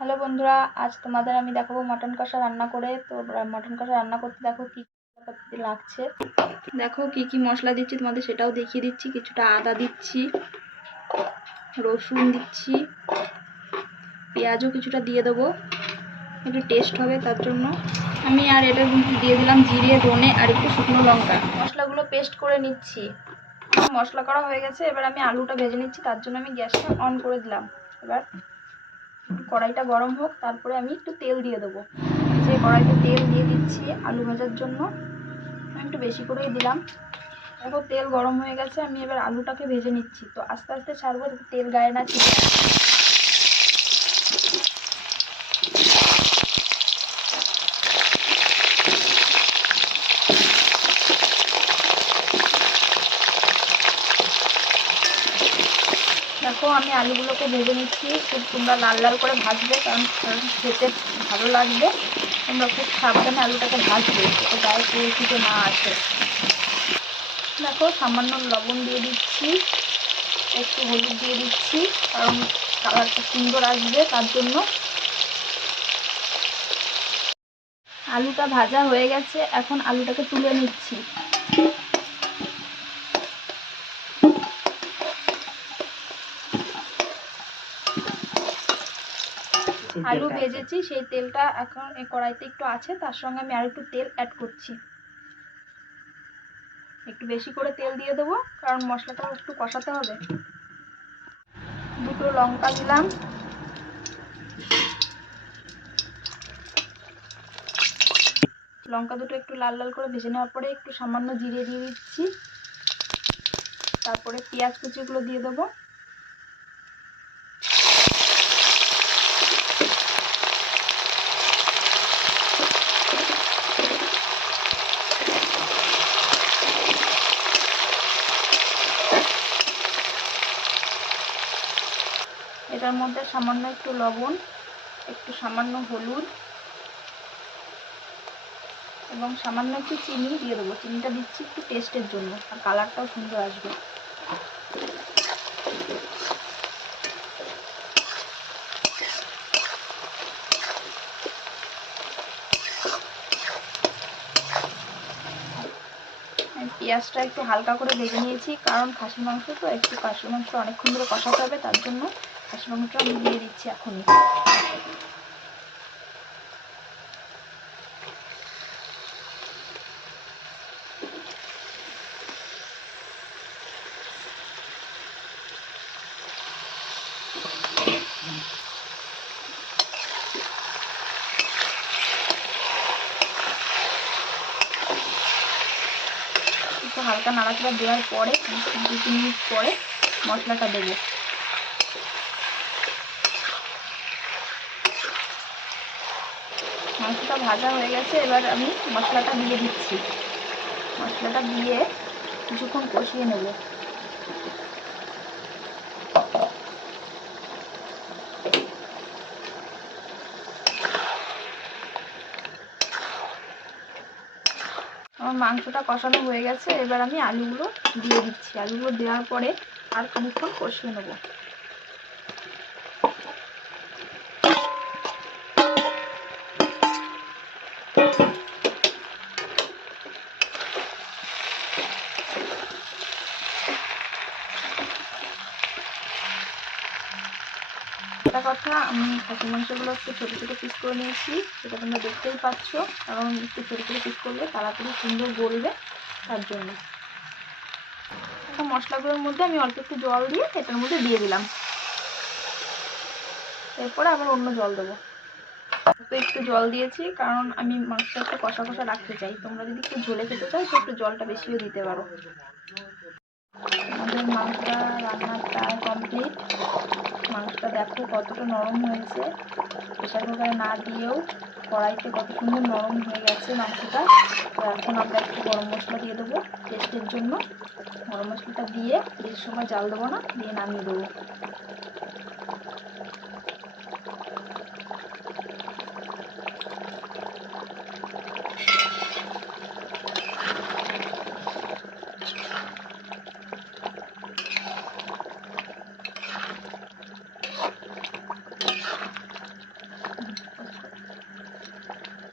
Hello বন্ধুরা, আজ তোমাদের আমি দেখাবো মটন কষা রান্না করে। তো মটন কষা রান্না করতে দেখো কি কি লাগছে, দেখো কি কি মশলা দিচ্ছি তোমাদের সেটাও দেখিয়ে দিচ্ছি। কিছুটা আদা দিচ্ছি, রসুন দিচ্ছি, পেঁয়াজও কিছুটা দিয়ে দেবো, একটু টেস্ট হবে তার জন্য। আমি আর এটার মধ্যে দিয়ে দিলাম জিরে, ধনে আর একটু শুকনো লঙ্কা। মশলাগুলো পেস্ট করে নিচ্ছি। মশলা করা হয়ে গেছে, এবার আমি আলুটা ভেজে নিচ্ছি। তার জন্য আমি গ্যাসটা অন করে দিলাম। এবার কড়াইটা গরম হোক, তারপরে আমি একটু তেল দিয়ে দেবো। যে কড়াইতে তেল দিয়ে দিচ্ছি আলু ভাজার জন্য, আমি একটু বেশি করেই দিলাম। দেখো তেল গরম হয়ে গেছে, আমি এবার আলুটাকে ভেজে নিচ্ছি। তো আস্তে আস্তে ছাড়বো, তেল গায়ে না ছিটে আসে। দেখো আমি আলুগুলোকে ভেজে নিচ্ছি। খুব তোমরা লাল লাল করে ভাজবে, কারণ খেতে ভালো লাগবে। তোমরা খুব সাবধানে আলুটাকে ভাজবে, যাতে গায়ে তেল ছিটে না আসে। দেখো সামান্য লবণ দিয়ে দিচ্ছি, একটু হলুদ দিয়ে দিচ্ছি, কারণ কালারটা সুন্দর আসবে তার জন্য। আলুটা ভাজা হয়ে গেছে, এখন আলুটাকে তুলে নিচ্ছি। আলু ভেজেছি, সেই তেলটা এখন এই কড়াইতে একটু আছে, তার সঙ্গে আমি আর একটু তেল অ্যাড করছি। একটু বেশি করে তেল দিয়ে দেবো, কারণ মশলাটা একটু কষাতে হবে। দুটো লঙ্কা দিলাম, লঙ্কা দুটো একটু লাল লাল করে ভেজে নেওয়ার পরে একটু সামান্য জিরে দিয়ে দিচ্ছি। তারপরে পেঁয়াজ কুচিগুলো দিয়ে দেবো। এটার মধ্যে সামান্য একটু লবণ, একটু সামান্য হলুদ এবং সামান্য একটু চিনি দিয়ে দেবো। চিনিটা দিচ্ছি একটু টেস্টের জন্য, আর কালারটাও সুন্দর আসবে। পেঁয়াজটা একটু হালকা করে ভেজে নিয়েছি, কারণ খাসির মাংস তো একটু খাসির মাংসটা অনেকক্ষণ ধরে কষাতে হবে, তার জন্য খাসির মাংসটা আমি দিয়ে দিচ্ছি এখনই। একটু হালকা নাড়াচাড়া দেওয়ার পরে 2-3 মিনিট পরে মশলাটা দেবো। মাংসটা ভাজা হয়ে গেছে, এবার আমি মশলাটা দিয়ে দিচ্ছি। মশলাটা দিয়ে কিছুক্ষণ কষিয়ে নেব। আমার মাংসটা কষানো হয়ে গেছে, এবার আমি আলুগুলো দিয়ে দিচ্ছি। আলুগুলো দেওয়ার পরে আর খানিকক্ষণ কষিয়ে নেব। একটা কথা, আমি খাসির মাংসগুলো একটু ছোটো ছোটো পিস করে নিয়েছি, সেটা তোমরা দেখতেই পাচ্ছ, কারণ একটু ছোটো ছোটো পিস করলে তাড়াতাড়ি সুন্দর গলবে তার জন্য। এখন মশলাগুলোর মধ্যে আমি অল্প একটু জল দিয়ে এটার মধ্যে দিয়ে দিলাম। এরপরে আবার অন্য জল দেবো। তো একটু জল দিয়েছি, কারণ আমি মাংসটা একটু কষা কষা রাখতে চাই। তোমরা যদি একটু ঝোলে খেতে চাও তো একটু জলটা বেশিও দিতে পারো। আমাদের মাংসটা রান্না প্রায় কমপ্লিট। মাংসটা দেখো কতটা নরম হয়েছে, প্রেশার কুকারে না দিয়েও কড়াইতে কত সুন্দর নরম হয়ে গেছে মাংসটা। তো এখন আমরা একটু গরম মশলা দিয়ে দেবো টেস্টের জন্য। গরম মশলাটা দিয়ে বেশি সময় জাল দেবো না, দিয়ে নামিয়ে দেবো।